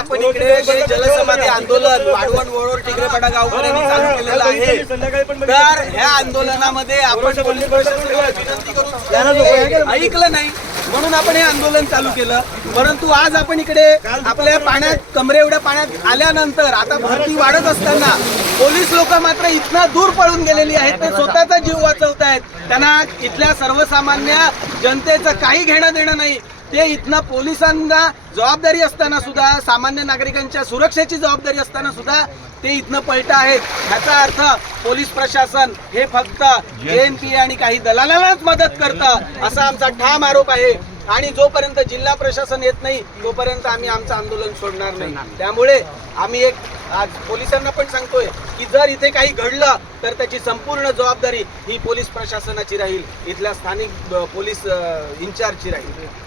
आपण इकडे जे जलसमाधी आंदोलन वाढवण वळोर टिकरेपाडा गावकऱ्यांनी चालू केलेलं आहे, तर ह्या आंदोलनामध्ये आपण पोलीस प्रशासनाला विनंती करून ऐकलं नाही म्हणून आपण हे आंदोलन चालू केलं. परंतु आज आपण इकडे आपल्या पाण्यात कमरे एवढ्या पाण्यात आल्यानंतर आता भरती वाढत असताना पोलीस लोक मात्र इथनं दूर पळून गेलेली आहेत. ते स्वतःचा जीव वाचवत आहेत. त्यांना इथल्या सर्वसामान्य जनतेचं काही घेणं देणं नाही. ते इथनं पोलिसांना जबाबदारी असताना सुद्धा, सामान्य नागरिकांच्या सुरक्षेची जबाबदारी असताना सुद्धा ते इथनं पळत आहेत. ह्याचा अर्थ पोलीस प्रशासन हे फक्त JNPA आणि काही दलालांनाच मदत करतं असा आमचा ठाम आरोप आहे. आणि जोपर्यंत जिल्हा प्रशासन येत नाही तोपर्यंत आम्ही आमचं आंदोलन सोडणार नाही. त्यामुळे आम्ही एक आज पोलिसांना पण सांगतोय की जर इथे काही घडलं तर त्याची संपूर्ण जबाबदारी ही पोलीस प्रशासनाची राहील, इथल्या स्थानिक पोलीस इन्चार्जची राहील.